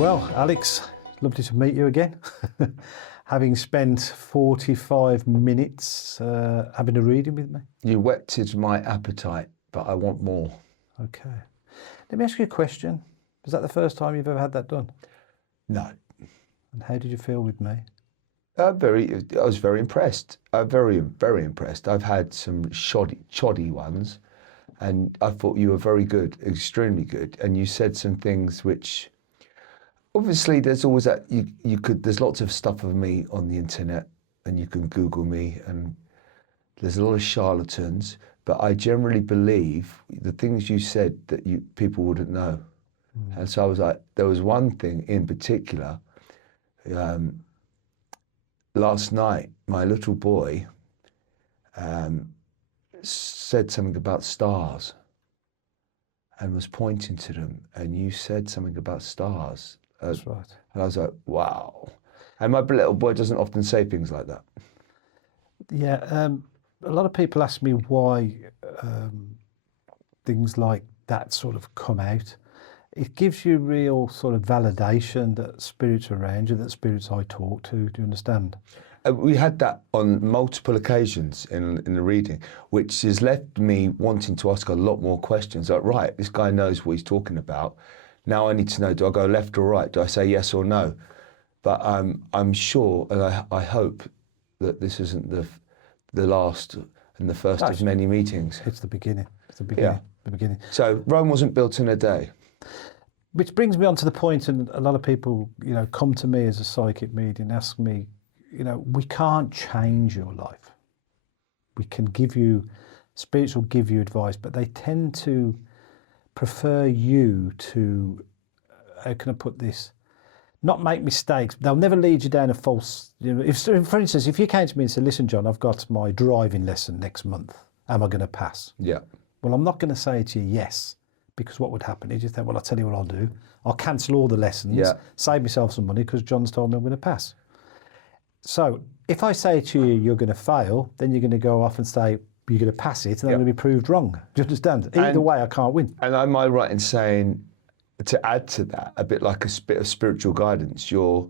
Well, Alex, lovely to meet you again. Having spent 45 minutes having a reading with me. You whetted my appetite, but I want more. Okay. Let me ask you a question. Was that the first time you've ever had that done? No. And how did you feel with me? I was very impressed. Very impressed. I've had some shoddy ones, and I thought you were very good, extremely good. And you said some things which, obviously, there's always that there's lots of stuff of me on the internet, and you can Google me, and there's a lot of charlatans. But I generally believe the things you said that people wouldn't know. And so I was like, there was one thing in particular. Last night, my little boy said something about stars and was pointing to them, and you said something about stars. That's right. And I was like, wow. And my little boy doesn't often say things like that. Yeah, a lot of people ask me why things like that sort of come out. It gives you real sort of validation that spirits are around you, that spirits I talk to. Do you understand? We had that on multiple occasions in the reading, which has left me wanting to ask a lot more questions. Like, right, this guy knows what he's talking about. Now I need to know, do I go left or right? Do I say yes or no? But I'm sure, and I hope that this isn't the last and the first of many meetings. It's the beginning. It's the beginning. Yeah. The beginning. So Rome wasn't built in a day. Which brings me on to the point, and a lot of people, come to me as a psychic medium and ask me, we can't change your life. We can give you, spirits will give you advice, but they tend to prefer you to, how can I put this, not make mistakes. They'll never lead you down a false, for instance, if you came to me and said, listen, John, I've got my driving lesson next month. Am I going to pass? Yeah. Well, I'm not going to say to you yes, because what would happen is you think, well, I'll tell you what I'll do. I'll cancel all the lessons, save myself some money because John's told me I'm going to pass. So if I say to you, you're going to fail, then you're going to go off and say, you're going to pass it, and I'm going to be proved wrong. Do you understand? Either way, I can't win. And am I right in saying, to add to that, a bit like a bit of spiritual guidance, your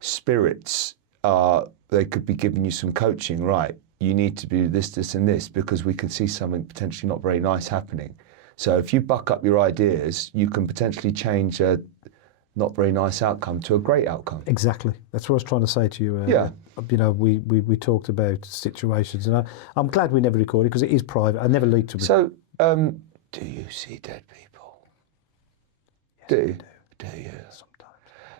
spirits they could be giving you some coaching, right? You need to do this, this, and this, because we can see something potentially not very nice happening. So if you buck up your ideas, you can potentially change a not very nice outcome to a great outcome. Exactly. That's what I was trying to say to you. We talked about situations, and I'm glad we never recorded because it is private. I never leaked to it. So, do you see dead people? Yes, do you? Sometimes.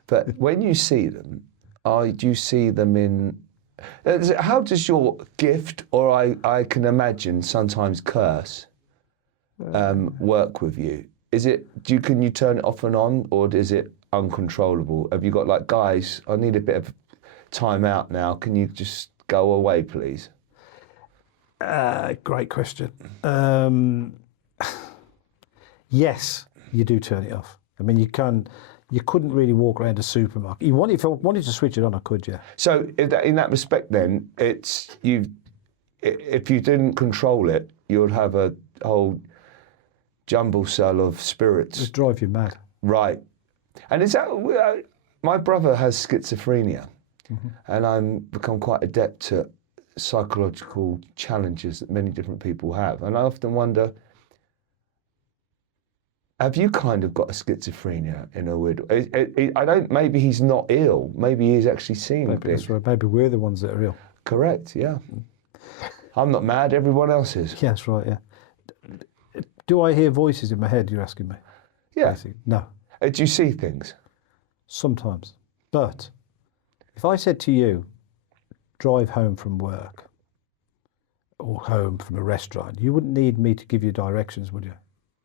But when you see them, do you see them in... How does your gift, or I can imagine sometimes curse, work with you? Is it, can you turn it off and on, or is it uncontrollable? Have you got like, guys, I need a bit of time out now. Can you just go away, please? Great question. Yes, you do turn it off. I mean, you couldn't really walk around a supermarket. If I wanted to switch it on, I could, yeah. So in that respect, then if you didn't control it, you would have a whole jumble cell of spirits. Just drive you mad. Right. And is that, my brother has schizophrenia, and I'm become quite adept at psychological challenges that many different people have. And I often wonder, have you kind of got a schizophrenia in a weird way? Maybe he's not ill. Maybe he's actually seeing things. That's right. Maybe we're the ones that are ill. Correct, yeah. I'm not mad, everyone else is. Yeah, that's right, yeah. Do I hear voices in my head, you're asking me? Yeah. Basically. No. Do you see things? Sometimes. But if I said to you, drive home from work or home from a restaurant, you wouldn't need me to give you directions, would you?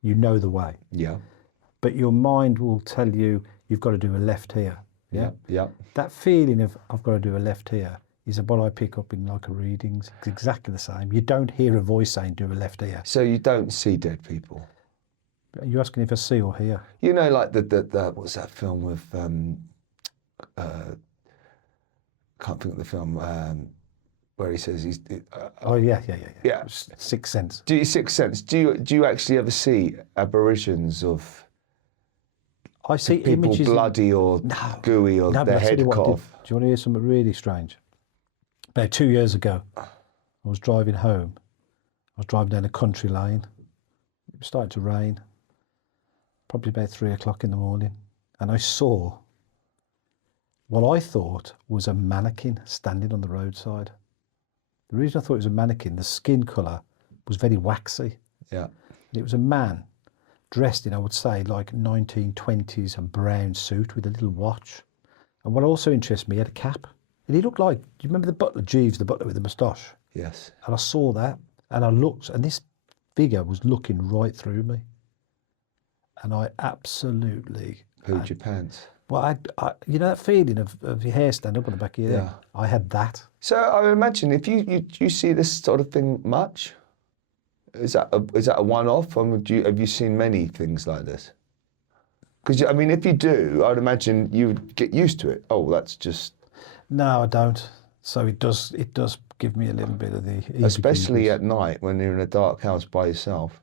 You know the way. Yeah. But your mind will tell you, you've got to do a left here. Yeah? Yeah. That feeling of, I've got to do a left here, is what I pick up in like a readings. It's exactly the same. You don't hear a voice saying, do a left here. So you don't see dead people? Are you asking if I see or hear? You know, like the what's that film with, can't think of the film, where he says he's... Yeah. Sixth Sense. Sixth Sense. Do you actually ever see apparitions of I see people images. bloody or gooey or No, but their I'll tell head you what I cut did. off. Do you want to hear something really strange? About 2 years ago, I was driving home. I was driving down a country lane. It was starting to rain, probably about 3 o'clock in the morning. And I saw what I thought was a mannequin standing on the roadside. The reason I thought it was a mannequin, the skin colour was very waxy. Yeah. And it was a man dressed in, I would say, like 1920s, a brown suit with a little watch. And what also interested me, he had a cap. And he looked like, do you remember the butler, Jeeves, the butler with the moustache? Yes. And I saw that, and I looked, and this figure was looking right through me. And I absolutely... Pooed your pants. Well, you know that feeling of your hair standing up on the back of your head? I had that. So I would imagine if you see this sort of thing much, is that a one-off, or have you seen many things like this? Because I mean, if you do, I'd imagine you would get used to it. Oh, that's just... No, I don't. So it does give me a little bit of the... Especially at night when you're in a dark house by yourself.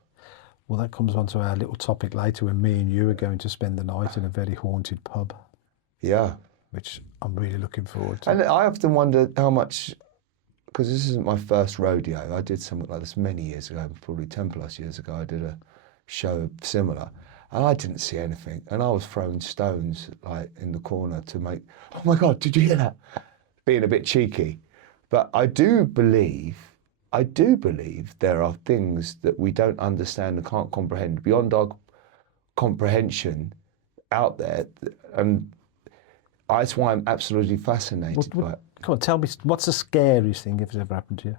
Well, that comes on to our little topic later when me and you are going to spend the night in a very haunted pub. Yeah. Which I'm really looking forward to. And I often wonder how much, because this isn't my first rodeo. I did something like this many years ago, probably 10 plus years ago. I did a show similar, and I didn't see anything. And I was throwing stones like in the corner to make, oh my God, did you hear that? Being a bit cheeky. But I do believe there are things that we don't understand and can't comprehend beyond our comprehension out there. And that's why I'm absolutely fascinated by it. Come on, tell me, what's the scariest thing that's ever happened to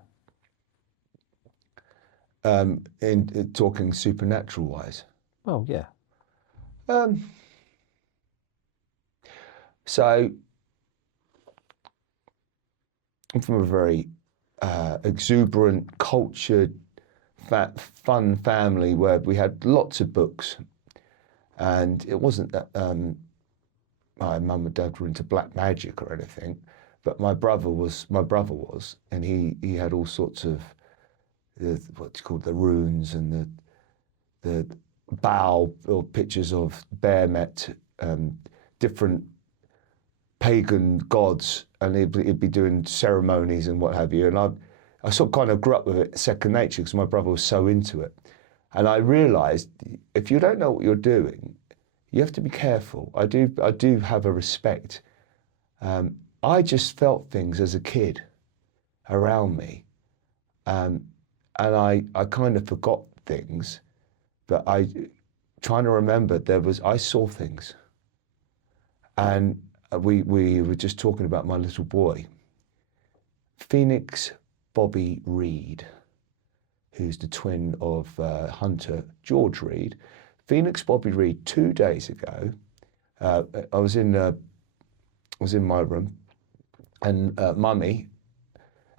you? In talking supernatural wise. Well, yeah. So I'm from a very exuberant, cultured, fun family where we had lots of books, and it wasn't that my mum and dad were into black magic or anything, but my brother was, and he had all sorts of what's called the runes and the bow or pictures of Behemoth, different pagan gods, and he'd be doing ceremonies and what have you. And I sort of kind of grew up with it second nature because my brother was so into it. And I realised if you don't know what you're doing, you have to be careful. I do have a respect. I just felt things as a kid around me, and I kind of forgot things, but trying to remember I saw things, and we were just talking about my little boy, Phoenix Bobby Reid, who's the twin of Hunter George Reid. Phoenix Bobby Reid 2 days ago, I was in my room, and Mummy,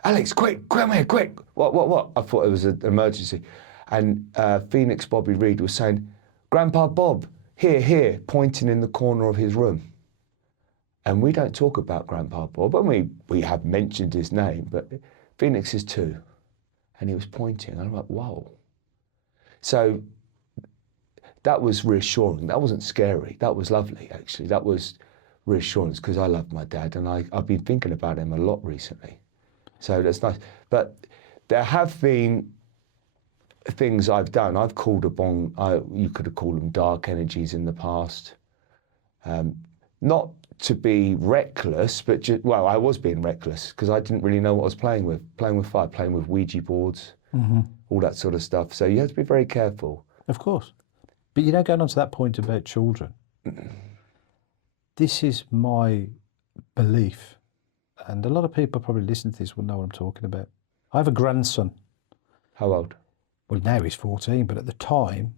Alex, quick, come here, quick. What? I thought it was an emergency. And Phoenix Bobby Reid was saying, Grandpa Bob, here, pointing in the corner of his room. And we don't talk about Grandpa Bob, and we have mentioned his name, but Phoenix is 2. And he was pointing, and I'm like, whoa. So that was reassuring. That wasn't scary. That was lovely, actually. That was reassurance, because I love my dad, and I've been thinking about him a lot recently. So that's nice. But there have been things I've done. I've called upon, you could have called them dark energies in the past. Not to be reckless, but I was being reckless because I didn't really know what I was playing with fire, playing with Ouija boards, all that sort of stuff. So you have to be very careful. Of course. But you know, going on to that point about children, this is my belief, and a lot of people probably listen to this will know what I'm talking about. I have a grandson. How old? Well, now he's 14, but at the time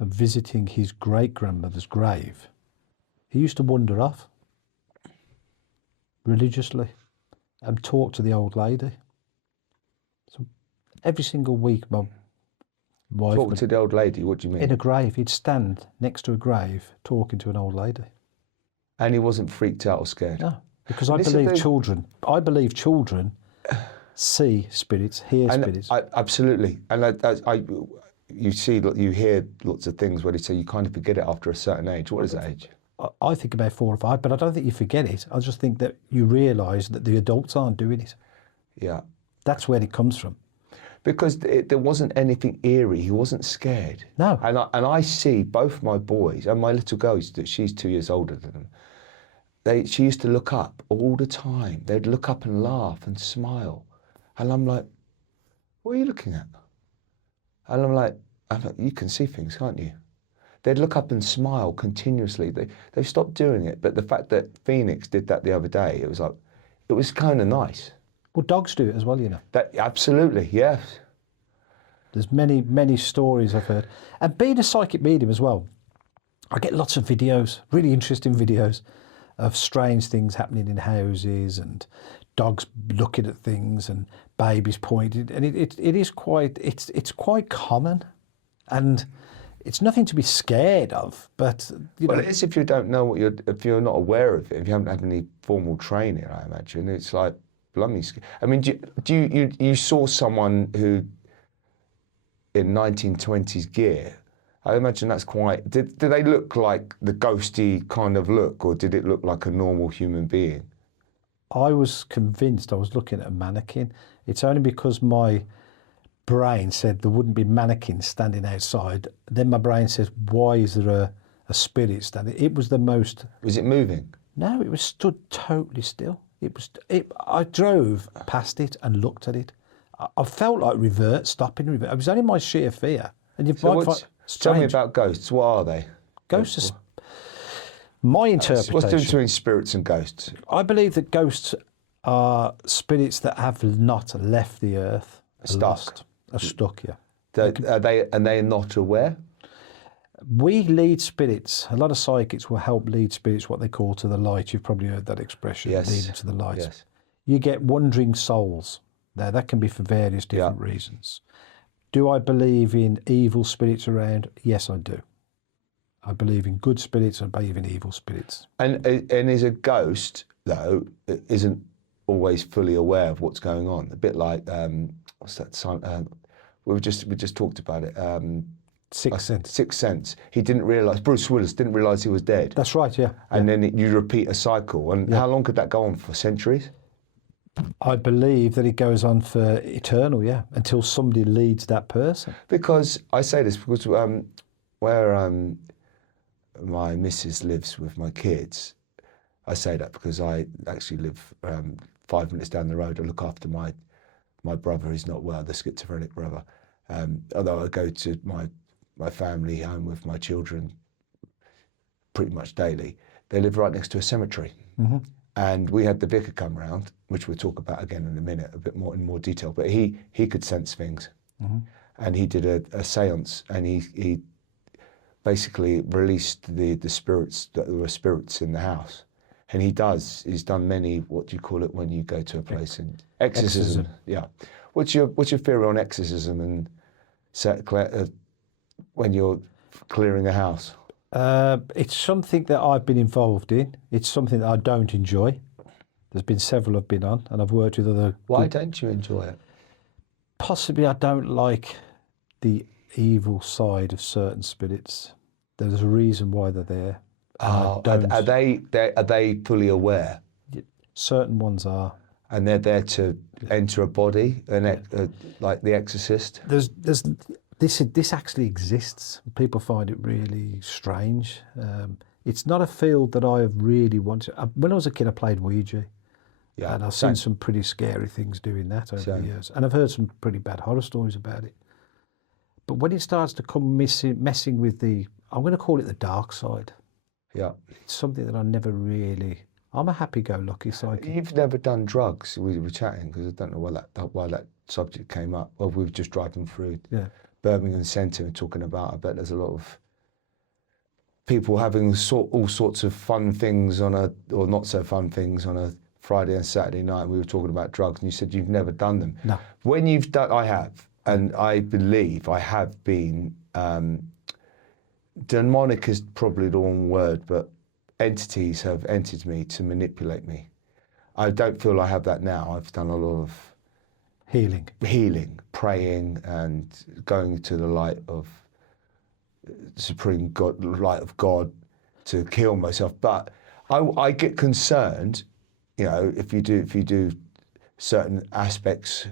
of visiting his great-grandmother's grave, he used to wander off religiously and talk to the old lady. So every single week, my wife Talk to the old lady, what do you mean? in a grave, he'd stand next to a grave talking to an old lady. And he wasn't freaked out or scared? No, because I believe children see spirits, hear spirits. Absolutely. And you hear lots of things where they say you kind of forget it after a certain age. What is that age? I think about 4 or 5, but I don't think you forget it. I just think that you realise that the adults aren't doing it. Yeah. That's where it comes from. Because there wasn't anything eerie. He wasn't scared. No. And I see both my boys and my little girl, she's 2 years older than them. She used to look up all the time. They'd look up and laugh and smile. And I'm like, what are you looking at? And I'm like, you can see things, can't you? They'd look up and smile continuously. They've stopped doing it. But the fact that Phoenix did that the other day, it was kind of nice. Well, dogs do it as well, you know. That absolutely, yes. There's many, many stories I've heard. And being a psychic medium as well, I get lots of videos, really interesting videos of strange things happening in houses and dogs looking at things and babies pointing. And it is quite, it's quite common. And it's nothing to be scared of, but Well, it is if you don't know if you're not aware of it, if you haven't had any formal training, I imagine. It's like, bloody scary. I mean, you saw someone who, in 1920s gear, I imagine that's quite, did they look like the ghosty kind of look, or did it look like a normal human being? I was convinced I was looking at a mannequin. It's only because my brain said there wouldn't be mannequins standing outside. Then my brain says, why is there a spirit standing? It was the most... Was it moving? No, it was stood totally still. I drove past it and looked at it. I felt like stopping, revert. It was only my sheer fear. And you might find tell me about ghosts. What are they? Ghosts are... My interpretation... What's the difference between spirits and ghosts? I believe that ghosts are spirits that have not left the earth. Are stuck, yeah. They're not aware? We lead spirits. A lot of psychics will help lead spirits, what they call, to the light. You've probably heard that expression, yes. leading to the light. Yes. You get wandering souls there. That can be for various different reasons. Do I believe in evil spirits around? Yes, I do. I believe in good spirits. I believe in evil spirits. And is a ghost, though, isn't always fully aware of what's going on? A bit like, what's that song? We just talked about it. Sixth Sense. Sixth Sense. He didn't realise, Bruce Willis didn't realise he was dead. That's right, yeah. And then you repeat a cycle. And how long could that go on for? Centuries? I believe that it goes on for eternal, yeah, until somebody leads that person. Because I say this because where my missus lives with my kids, I say that because I actually live 5 minutes down the road. I look after my brother who's not well, the schizophrenic brother. Although I go to my family home with my children pretty much daily, they live right next to a cemetery. Mm-hmm. And we had the vicar come round, which we'll talk about again in a minute, a bit more in more detail. But he could sense things, and he did a séance, and he basically released the spirits that there were spirits in the house. And he's done many, what do you call it when you go to a place in exorcism? Yeah. What's your theory on exorcism and when you're clearing a house? It's something that I've been involved in. It's something that I don't enjoy. There's been several I've been on, and I've worked with other... Why don't you enjoy it? Possibly I don't like the evil side of certain spirits. There's a reason why they're there. Oh, are they fully aware? Certain ones are. And they're there to enter a body, like The Exorcist? This actually exists. People find it really strange. It's not a field that I have really wanted. When I was a kid, I played Ouija. Yeah, and I've seen some pretty scary things doing that over the years. And I've heard some pretty bad horror stories about it. But when it starts to come messing with I'm going to call it the dark side. Yeah. It's something that I never really... I'm a happy-go-lucky psychic. You've never done drugs. We were chatting because I don't know why that subject came up. Well, we were just driving through Birmingham Centre and talking about, I bet there's a lot of people having all sorts of fun things or not so fun things on a Friday and Saturday night. And we were talking about drugs and you said you've never done them. No. When you've done, I have. And I believe I have been, demonic is probably the wrong word, but entities have entered me to manipulate me. I don't feel I have that now. I've done a lot of healing, praying, and going to the light of supreme God, light of God. to kill myself. But I get concerned, you know, if you do certain aspects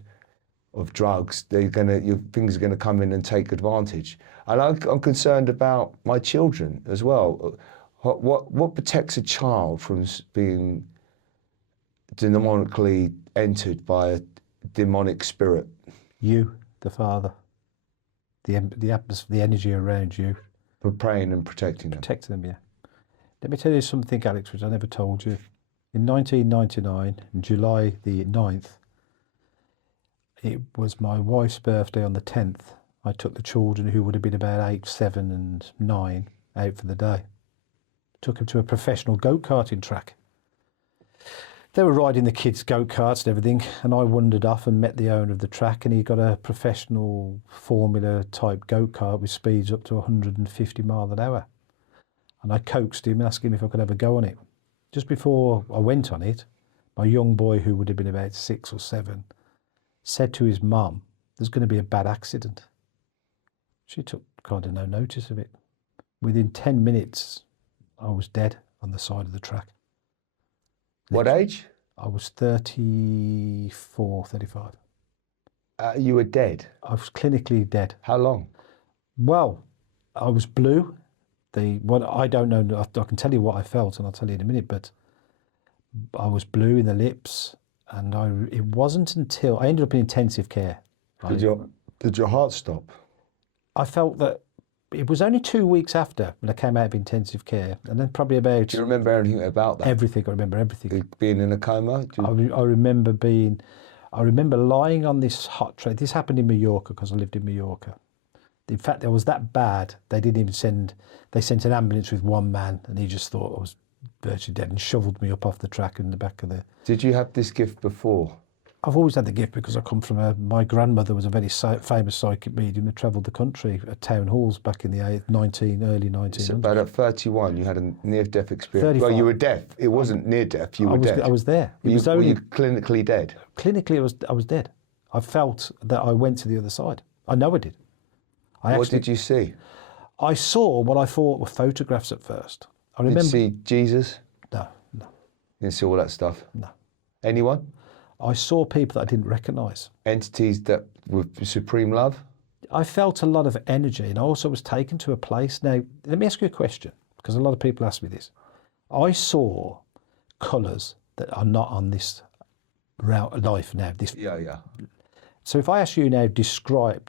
of drugs, your things are gonna come in and take advantage. And I'm concerned about my children as well. What protects a child from being demonically entered by a demonic spirit? You, the father, the atmosphere, the energy around you. For praying and protecting them. Protecting them, yeah. Let me tell you something, Alex, which I never told you. In 1999, in July the 9th, it was my wife's birthday on the 10th. I took the children, who would have been about 8, 7 and 9, out for the day. Took them to a professional go-karting track. They were riding the kids' go-karts and everything, and I wandered off and met the owner of the track, and he got a professional formula-type go-kart with speeds up to 150 miles an hour. And I coaxed him and asked him if I could have a go on it. Just before I went on it, my young boy, who would have been about 6 or 7, said to his mum, "There's going to be a bad accident." She took kind of no notice of it. Within 10 minutes, I was dead on the side of the track. What age? I was 34, 35. You were dead? I was clinically dead. How long? Well, I was blue. I don't know, I can tell you what I felt, and I'll tell you in a minute, but I was blue in the lips, and it wasn't until I ended up in intensive care. Did your heart stop? I felt that it was only 2 weeks after when I came out of intensive care, and then probably about... Do you remember anything about that? Everything. I remember everything. Being in a coma? I remember lying on this hot tray. This happened in Mallorca because I lived in Mallorca. In fact, it was that bad, they sent an ambulance with one man, and he just thought I was virtually dead and shoveled me up off the track in the back of the... Did you have this gift before? I've always had the gift because I come from my grandmother was a very famous psychic medium that travelled the country at town halls back in the early 1900s. So about at 31, you had a near-death experience. 35. Well, you were deaf. It wasn't near-death, you were dead. I was there. Were you clinically dead? Clinically, I was dead. I felt that I went to the other side. I know I did. What did you see? I saw what I thought were photographs at first. I remember. Did you see Jesus? No. You didn't see all that stuff? No. Anyone? I saw people that I didn't recognise. Entities that were supreme love? I felt a lot of energy, and I also was taken to a place. Now, let me ask you a question, because a lot of people ask me this. I saw colours that are not on this life now. Yeah. So if I ask you now,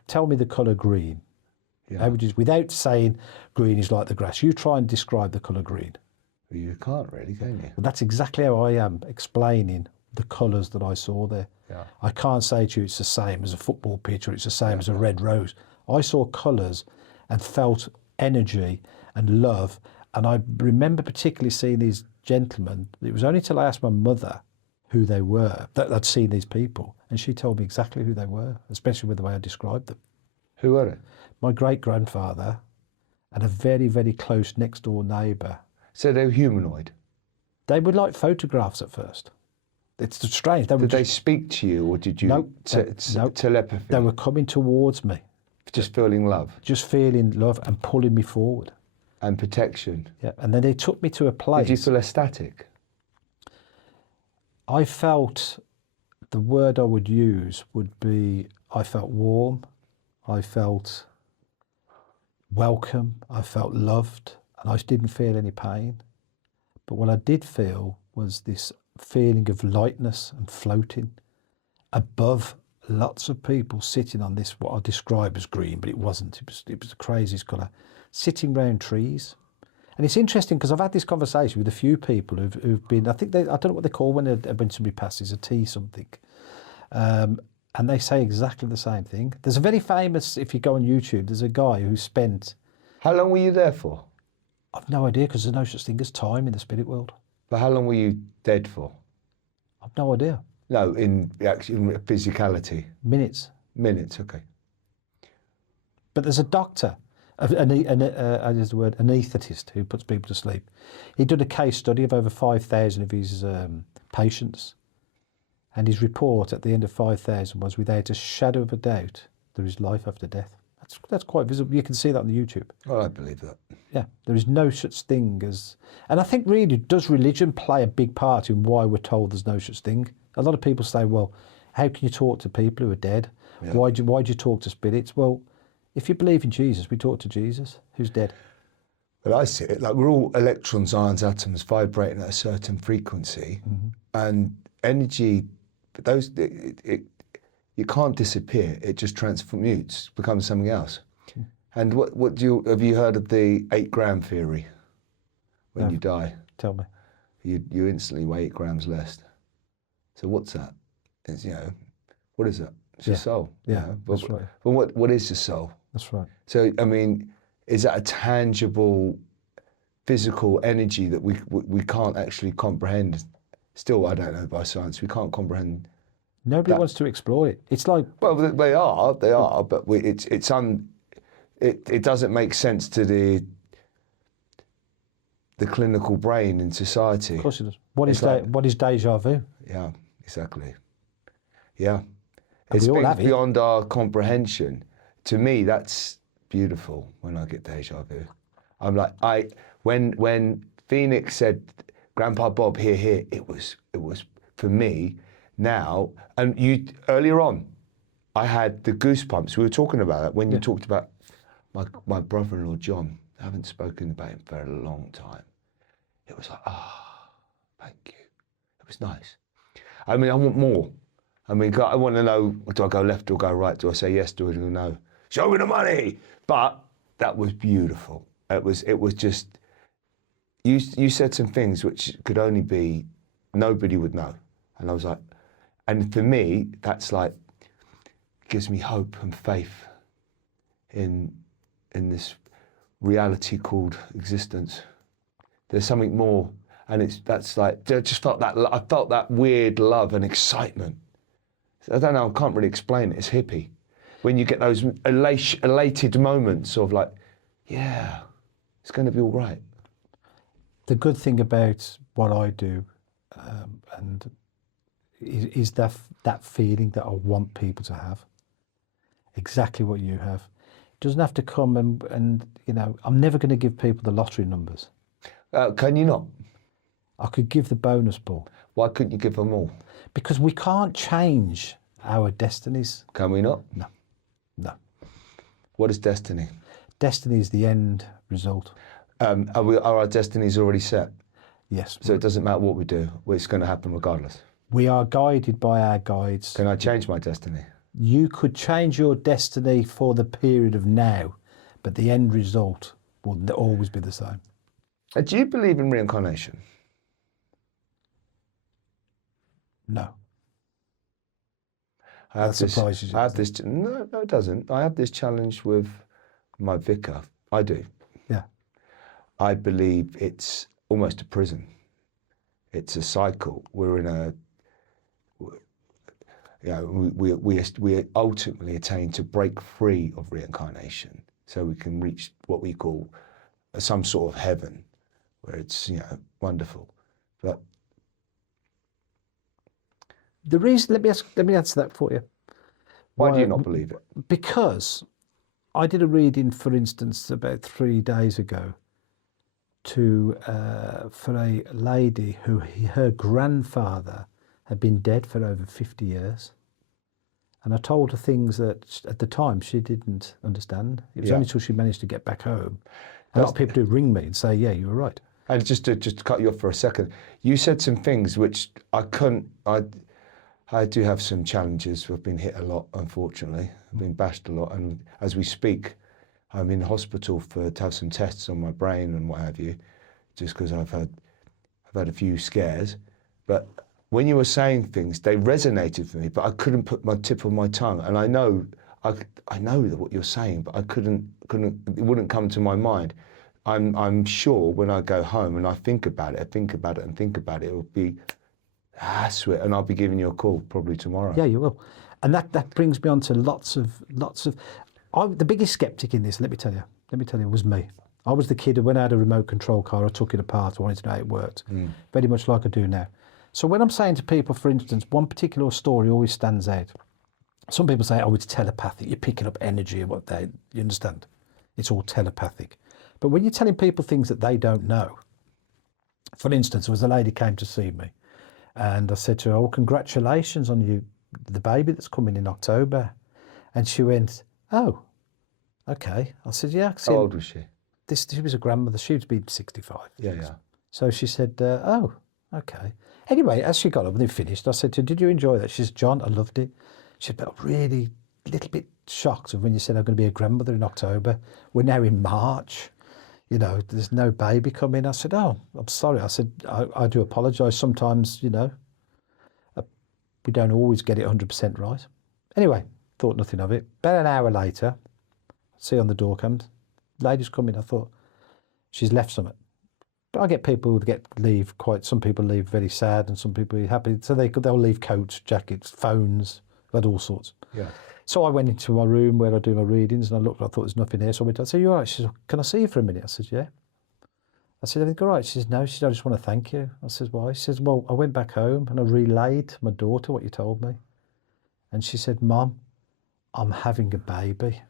tell me the colour green. Yeah. Without saying green is like the grass, you try and describe the colour green. Well, you can't really, can you? But that's exactly how I am explaining the colours that I saw there. Yeah. I can't say to you it's the same as a football pitch or it's the same as a red rose. I saw colours and felt energy and love. And I remember particularly seeing these gentlemen. It was only till I asked my mother who they were that I'd seen these people. And she told me exactly who they were, especially with the way I described them. Who were they? My great-grandfather and a very, very close next-door neighbour. So they were humanoid? They were like photographs at first. It's strange. Did they speak to you, or did you... No. Telepathy? They were coming towards me. Just feeling love? Just feeling love and pulling me forward. And protection? Yeah, and then they took me to a place... Did you feel ecstatic? I felt... The word I would use would be, I felt warm, I felt welcome, I felt loved, and I didn't feel any pain. But what I did feel was this feeling of lightness and floating above lots of people sitting on this, what I describe as green, but it wasn't. It was the craziest colour, sitting round trees. And it's interesting because I've had this conversation with a few people who've been, I don't know what they call when somebody passes, a tea something. And they say exactly the same thing. There's a very famous, if you go on YouTube, there's a guy who spent... How long were you there for? I've no idea, because there's no such thing as time in the spirit world. But how long were you dead for? I've no idea. No, in physicality. Minutes. Minutes, okay. But there's a doctor, use the word, anaesthetist, who puts people to sleep. He did a case study of over 5,000 of his patients, and his report at the end of 5,000 was, without a shadow of a doubt, there is life after death. That's quite visible. You can see that on the YouTube. Well, I believe that. Yeah, there is no such thing as, and I think really, does religion play a big part in why we're told there's no such thing? A lot of people say, well, how can you talk to people who are dead? Yeah. Why do you talk to spirits? Well, if you believe in Jesus, we talk to Jesus, who's dead. But I see it like we're all electrons, ions, atoms vibrating at a certain frequency, and energy. Those you can't disappear. It just transmutes, becomes something else. And what have you heard of the 8 gram theory? When you die, Tell me. you instantly weigh 8 grams less. So what's that? It's, what is that? It's your soul. Yeah, that's right. But what is the soul? That's right. So I mean, is that a tangible, physical energy that we can't actually comprehend? Still, I don't know by science. We can't comprehend. Nobody wants to explore it. It's like, Well, they are, but it doesn't make sense to the clinical brain in society. of course it does. What is deja vu? Yeah, exactly. Yeah, And it's we all have it. beyond our comprehension. To me, that's beautiful when I get deja vu. I'm like, when Phoenix said, "Grandpa Bob, here," it was for me now. And you earlier on, I had the goosebumps. We were talking about that when you talked about my brother-in-law John. I haven't spoken about him for a long time. It was like, thank you. It was nice. I mean, I want more. I mean, I want to know, do I go left or go right? Do I say yes? Do I go no? Show me the money. But that was beautiful. It was just, you said some things which could only be, nobody would know. And I was like, and for me, that's like, gives me hope and faith in this reality called existence. There's something more, and that's like, I just felt that, I felt that weird love and excitement. I don't know, I can't really explain it. It's hippie. When you get those elated moments of like, yeah, it's going to be all right. The good thing about what I do, and is that feeling that I want people to have. Exactly what you have. It doesn't have to come and I'm never going to give people the lottery numbers. Can you not? I could give the bonus ball. Why couldn't you give them all? Because we can't change our destinies. Can we not? No. What is destiny? Destiny is the end result. Are our destinies already set? Yes. So it doesn't matter what we do, it's going to happen regardless. We are guided by our guides. Can I change my destiny? You could change your destiny for the period of now, but the end result will always be the same. Do you believe in reincarnation? No. That surprises you. I have this. No, it doesn't. I have this challenge with my vicar. I do. Yeah. I believe it's almost a prison. It's a cycle. We're in a. We ultimately attain to break free of reincarnation, so we can reach what we call some sort of heaven, where it's wonderful. But the reason, let me answer that for you. Why do you not believe it? Because I did a reading, for instance, about 3 days ago for a lady who her grandfather had been dead for over 50 years. And I told her things that at the time she didn't understand. It was only until she managed to get back home. A lot of people do ring me and say, yeah, you were right. And just to cut you off for a second, you said some things which I couldn't, I do have some challenges. I've been hit a lot, unfortunately. I've been bashed a lot. And as we speak, I'm in hospital to have some tests on my brain and what have you, just because I've had a few scares. But when you were saying things, they resonated for me, but I couldn't put my tip on my tongue. And I know what you're saying, but I couldn't, it wouldn't come to my mind. I'm sure when I go home and I think about it, it will be, sweet, and I'll be giving you a call probably tomorrow. Yeah, you will. And that brings me on to lots of, the biggest skeptic in this, let me tell you, was me. I was the kid who, when I had a remote control car, I took it apart, I wanted to know how it worked, very much like I do now. So when I'm saying to people, for instance, one particular story always stands out. Some people say, oh, it's telepathic. You're picking up energy and you understand? It's all telepathic. But when you're telling people things that they don't know, for instance, there was a lady came to see me and I said to her, oh, congratulations on the baby that's coming in October. And she went, oh, okay. I said, yeah. How old was she? She was a grandmother. She would be 65. Yeah, yeah. So she said, oh, okay. Anyway, as she got up and they finished, I said to her, did you enjoy that? She said, John, I loved it. She said, but I'm really a little bit shocked of when you said I'm going to be a grandmother in October. We're now in March. You know, there's no baby coming. I said, oh, I'm sorry. I said, I do apologise. Sometimes, you know, we don't always get it 100% right. Anyway, thought nothing of it. About an hour later, see on the door comes, lady's coming. I thought, she's left something. But I get people who leave some people leave very sad and some people are happy. So they'll leave coats, jackets, phones, had all sorts. Yeah. So I went into my room where I do my readings and I looked, I thought there's nothing here. So I said, you all right? She said, can I see you for a minute? I said, yeah. I said, everything all right? She says, no. She said, I just want to thank you. I said, why? She says, well, I went back home and I relayed to my daughter what you told me. And she said, Mum, I'm having a baby.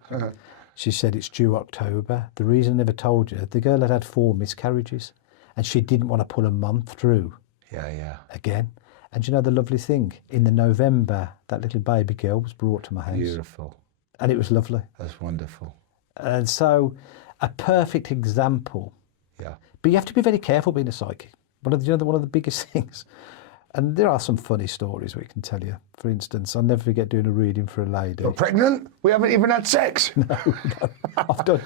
She said, it's due October. The reason I never told you, the girl had 4 miscarriages and she didn't want to put a mum through. Yeah. Again. And you know the lovely thing? In the November, that little baby girl was brought to my house. Beautiful. And it was lovely. That's wonderful. And so, a perfect example. Yeah. But you have to be very careful being a psychic. One of the biggest things. And there are some funny stories we can tell you. For instance, I'll never forget doing a reading for a lady. You're pregnant? We haven't even had sex. No. I've done.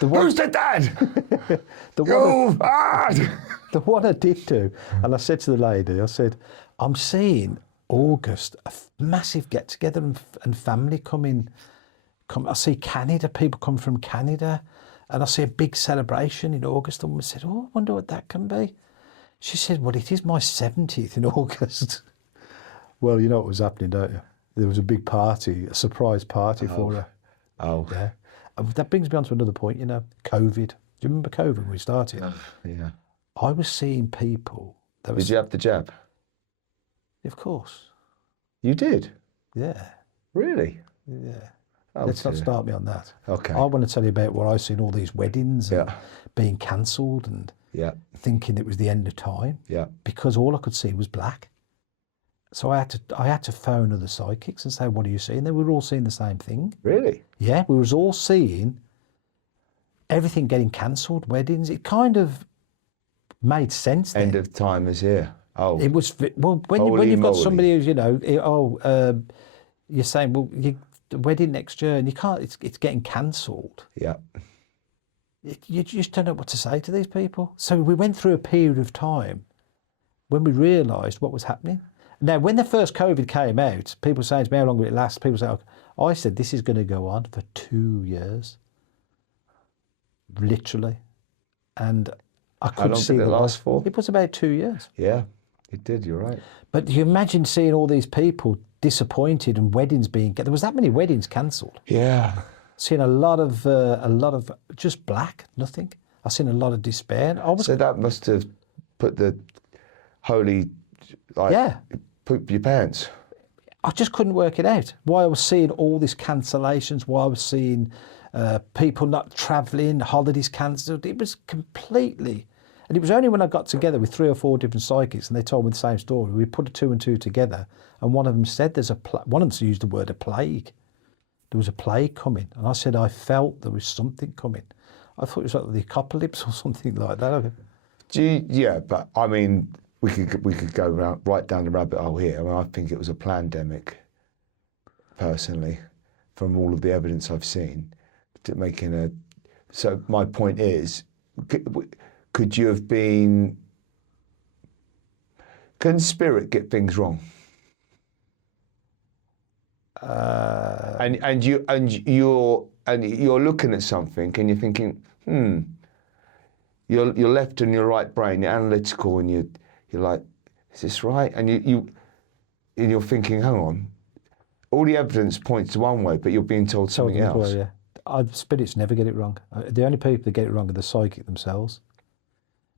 Who's the dad? The one I did do, and I said to the lady, I said, I'm seeing August, a massive get-together and family coming. I see Canada, people come from Canada, and I see a big celebration in August. And we said, oh, I wonder what that can be. She said, well, it is my 70th in August. Well, you know what was happening, don't you? There was a big party, a surprise party for her. Oh. Yeah. And that brings me on to another point, you know, COVID. Do you remember COVID when we started? Yeah. I was seeing people. Did you have the jab? Of course. You did? Yeah. Really? Yeah. Oh, Let's not start me on that. Okay. I want to tell you about what I've seen all these weddings and being cancelled and thinking it was the end of time. Yeah. Because all I could see was black. So I had to phone other psychics and say, what are you seeing? They were all seeing the same thing. Really? Yeah, we was all seeing everything getting cancelled, weddings. It kind of made sense then. End of time is here. Oh. It was, well, when you've got somebody who's, you know, you're saying, well, the wedding next year and you can't, it's getting cancelled. Yeah. You just don't know what to say to these people. So we went through a period of time when we realised what was happening. Now, when the first COVID came out, people saying to me, how long will it last? People say, I said, this is going to go on for 2 years. Literally. And I couldn't see the last for. It was about 2 years. Yeah, it did, you're right. But you imagine seeing all these people disappointed and weddings being, there was that many weddings cancelled. Yeah. Seen a lot of just black, nothing. I've seen a lot of despair. So that must have put the holy, poop your pants. I just couldn't work it out. Why I was seeing all these cancellations, why I was seeing people not travelling, holidays cancelled. It was completely, and it was only when I got together with 3 or 4 different psychics and they told me the same story. We put 2 and 2 together and one of them said one of them used the word a plague. There was a plague coming. And I said, I felt there was something coming. I thought it was like the apocalypse or something like that. Yeah, but I mean, we could go right down the rabbit hole here. I mean, I think it was a pandemic, personally, from all of the evidence I've seen. So my point is, could you have been? Can spirit get things wrong? And you're looking at something and you're thinking, your left and your right brain, you're analytical, and you're like, is this right? And you're thinking, hang on, all the evidence points to one way, but you're being told something else. Well, yeah. Spirits never get it wrong. The only people that get it wrong are the psychic themselves,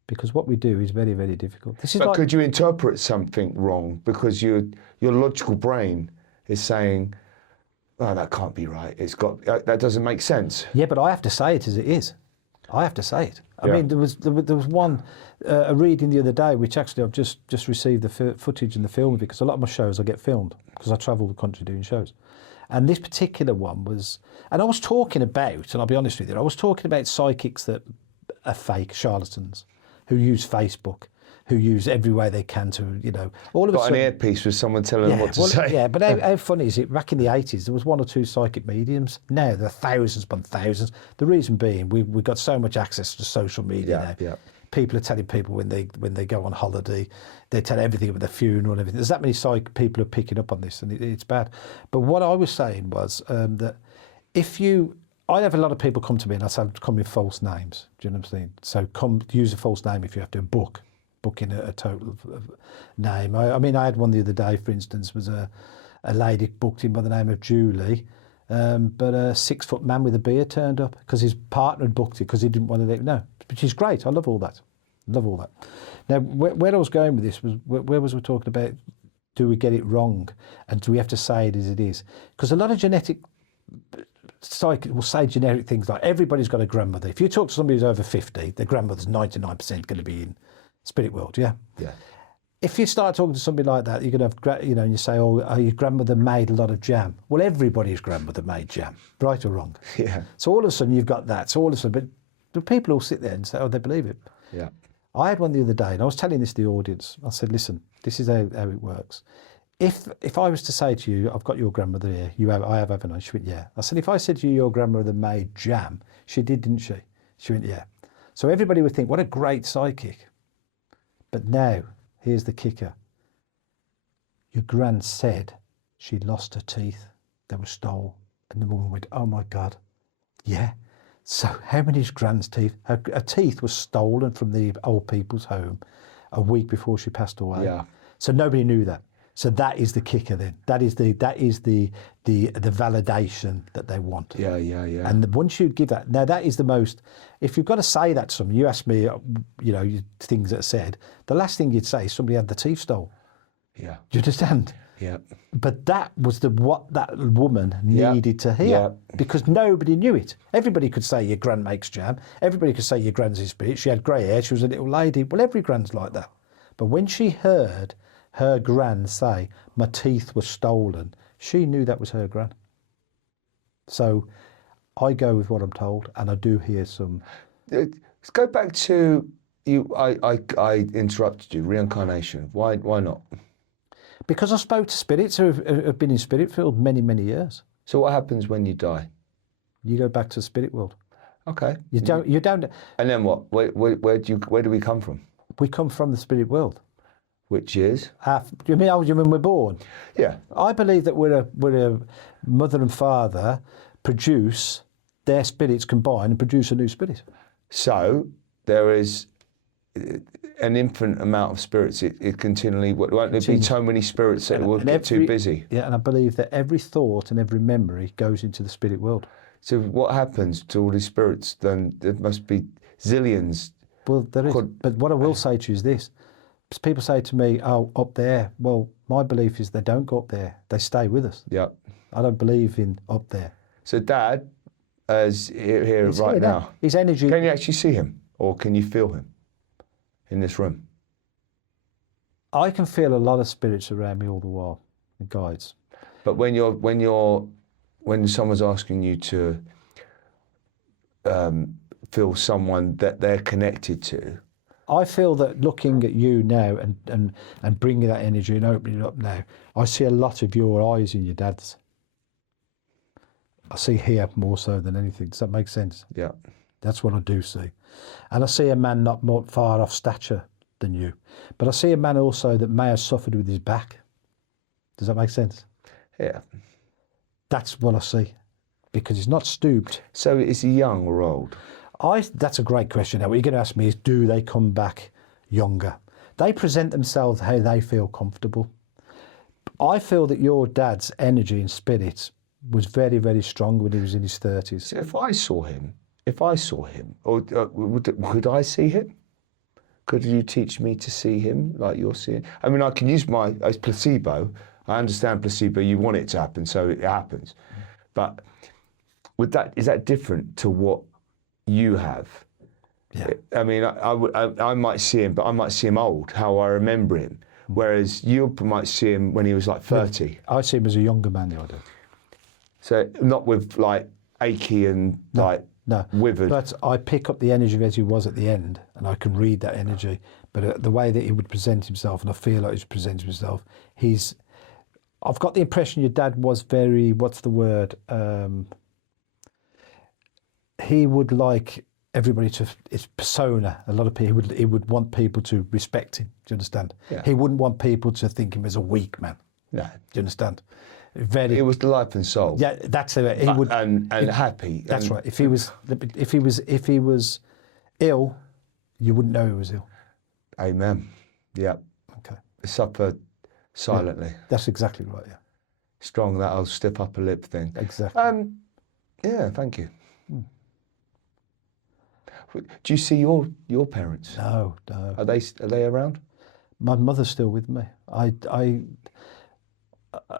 because what we do is very, very difficult. Could you interpret something wrong because your logical brain is saying, oh, that can't be right. It's got that doesn't make sense. Yeah, but I have to say it as it is. I have to say it. I Yeah. mean, there was one a reading the other day, which actually I've just received the footage and the film of it, because a lot of my shows I get filmed because I travel the country doing shows. And this particular one was, and I was talking about, and I'll be honest with you, I was talking about psychics that are fake, charlatans, who use Facebook, who use every way they can to, all of a Got sudden. an earpiece with someone telling them what to say. Yeah, but how funny is it? Back in the 80s, there was 1 or 2 psychic mediums. Now there are thousands upon thousands. The reason being, we've got so much access to social media now. Yeah. People are telling people when they go on holiday, they tell everything about their funeral and everything. There's that many psychic people are picking up on this, and it's bad. But what I was saying was that I have a lot of people come to me and I say, come with false names. Do you know what I'm saying? So come use a false name if you have to book in a total name. I mean, I had one the other day, for instance, was a lady booked in by the name of Julie, but a 6-foot man with a beard turned up because his partner had booked it because he didn't want to let him know, which is great. I love all that. Now, where I was going with this was, where was we talking about, do we get it wrong and do we have to say it as it is? Because a lot of genetic psychics will say generic things like, everybody's got a grandmother. If you talk to somebody who's over 50, their grandmother's 99% going to be in spirit world, yeah? Yeah. If you start talking to somebody like that, you're going to have, and you say, oh, your grandmother made a lot of jam. Well, everybody's grandmother made jam, right or wrong. Yeah. So all of a sudden you've got that. So all of a sudden, but the people all sit there and say, oh, they believe it. Yeah. I had one the other day, and I was telling this to the audience. I said, listen, this is how it works. If I was to say to you, I've got your grandmother here, I have, haven't I? She went, yeah. I said, if I said to you, your grandmother made jam, she did, didn't she? She went, yeah. So everybody would think, what a great psychic. But now, here's the kicker. Your gran said she lost her teeth. They were stole. And the woman went, oh my God. Yeah. So how many's gran's teeth? Her teeth were stolen from the old people's home a week before she passed away. Yeah. So nobody knew that. So that is the kicker then. That is the validation that they want. Yeah. And once you give that, now that is the most, if you've got to say that to someone, you ask me, things that are said, the last thing you'd say is somebody had the teeth stole. Yeah. Do you understand? Yeah. But that was what that woman needed to hear, because nobody knew it. Everybody could say your gran makes jam. Everybody could say your gran's in spirit. She had grey hair. She was a little lady. Well, every gran's like that. But when she heard her gran say, my teeth were stolen, she knew that was her gran. So I go with what I'm told, and I do hear some. Let's go back to you. I interrupted you. Reincarnation. Why not? Because I spoke to spirits who have been in spirit field many, many years. So what happens when you die? You go back to the spirit world. Okay. You don't. And then what? Where do we come from? We come from the spirit world. Which is? You mean we're born? Yeah. I believe that we're a mother and father produce their spirits combine and produce a new spirit. So there is an infinite amount of spirits. It continually, won't there be so many spirits that it will get too busy? Yeah, and I believe that every thought and every memory goes into the spirit world. So what happens to all these spirits? Then there must be zillions. Well, there is. But what I will say to you is this. People say to me, oh, up there. Well, my belief is they don't go up there. They stay with us. Yeah. I don't believe in up there. So Dad is here right now. His energy. Can you actually see him? Or can you feel him in this room? I can feel a lot of spirits around me all the while, and guides. But when someone's asking you to feel someone that they're connected to, I feel that looking at you now and bringing that energy and opening it up now, I see a lot of your eyes in your dad's. I see here more so than anything. Does that make sense? Yeah. That's what I do see. And I see a man not more far off stature than you. But I see a man also that may have suffered with his back. Does that make sense? Yeah. That's what I see. Because he's not stooped. So is he young or old? That's a great question. Now, what you're going to ask me is, do they come back younger? They present themselves how they feel comfortable. I feel that your dad's energy and spirit was very, very strong when he was in his 30s. So if I saw him, or could I see him? Could you teach me to see him like you're seeing? I mean, I can use as placebo. I understand placebo. You want it to happen, so it happens. But is that different to what you have? Yeah. I mean, I might see him, but I might see him old, how I remember him. Whereas you might see him when he was like 30. I see him as a younger man than I do. So not with like achy and No, withered. but I pick up the energy as he was at the end, and I can read that energy. But the way that he would present himself, and I feel like he's presenting himself, I've got the impression your dad was very, what's the word? He would like everybody to, his persona, a lot of people, he would want people to respect him. Do you understand? Yeah. He wouldn't want people to think him as a weak man. No. Do you understand? Very. It was the life and soul. Yeah, that's it. He would and happy. That's and, right. If he was ill, you wouldn't know he was ill. Amen. Yeah. Okay. Suffer silently. Yeah, that's exactly right. Yeah. Strong, that old stiff upper lip thing. Exactly. Yeah. Thank you. Do you see your parents? No. Are they around? My mother's still with me.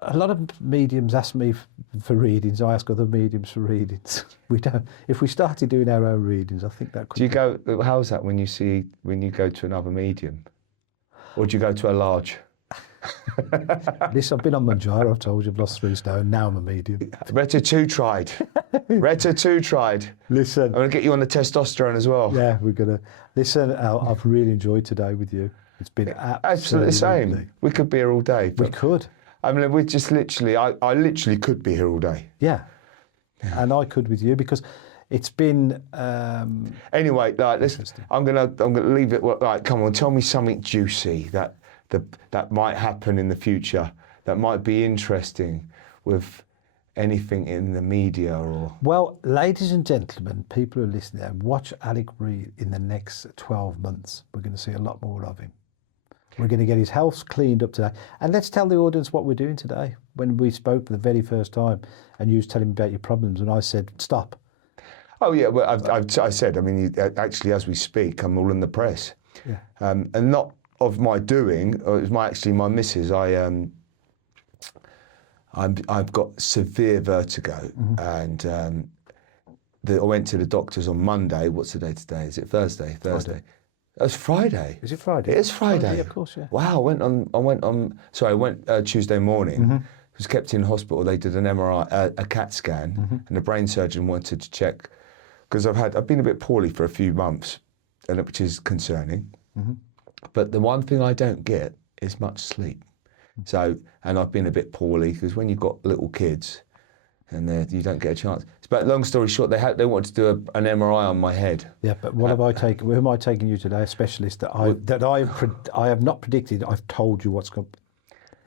A lot of mediums ask me for readings. I ask other mediums for readings. We don't. If we started doing our own readings, I think that could. Do you go? How's that when you go to another medium, or do you go to a large? Listen, I've been on Manjaro. I've told you, I've lost 3 stone. Now I'm a medium. Retta 2 tried. Retta 2 tried. Listen, I'm gonna get you on the testosterone as well. Yeah, we're gonna listen. I've really enjoyed today with you. It's been absolutely the same. We could be here all day. We could. I mean, we just literally. I literally could be here all day. Yeah. And I could with you because it's been. Anyway, like I'm gonna leave it. Like, come on, tell me something juicy that might happen in the future that might be interesting with anything in the media or. Well, ladies and gentlemen, people who are listening, watch Alex Reid in the next 12 months. We're going to see a lot more of him. We're going to get his health cleaned up today. And let's tell the audience what we're doing today. When we spoke for the very first time and you was telling me about your problems and I said, stop. Oh, yeah. Well, I said, I mean, actually, as we speak, I'm all in the press. Yeah. And not of my doing, it was my missus. I've got severe vertigo and I went to the doctors on Monday. What's the day today? Is it Thursday? Thursday. That's Friday. Is it Friday? It is Friday. Yeah, of course, yeah. Wow, I went Tuesday morning. Was kept in hospital. They did an MRI, a CAT scan, and the brain surgeon wanted to check because I've been a bit poorly for a few months, which is concerning. But the one thing I don't get is much sleep. So, and I've been a bit poorly because when you've got little kids, and you don't get a chance. But long story short, they wanted to do an MRI on my head. Yeah, but what have I taken? Who am I taking you today? A specialist that I have not predicted. I've told you what's going.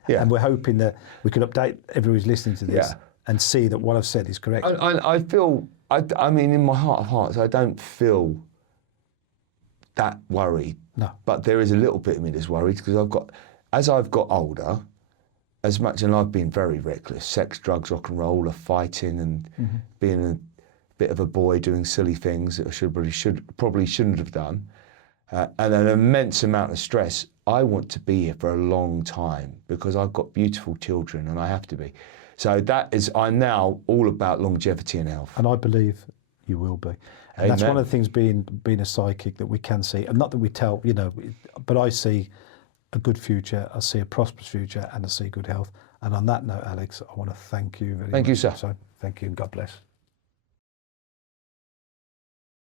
Yeah, and we're hoping that we can update everyone who's listening to this and see that what I've said is correct. I feel. I mean, in my heart of hearts, I don't feel that worried. No, but there is a little bit of me that's worried because as I've got older. As much, and I've been very reckless, sex, drugs, rock and roll, fighting and being a bit of a boy doing silly things that I probably shouldn't have done, and an immense amount of stress. I want to be here for a long time because I've got beautiful children and I have to be. So I'm now all about longevity and health. And I believe you will be. And that's one of the things being a psychic that we can see, and not that we tell, but I see a good future, I see a prosperous future, and I see good health. And on that note, Alex, I want to thank you very much. Thank you, sir. So, thank you, and God bless.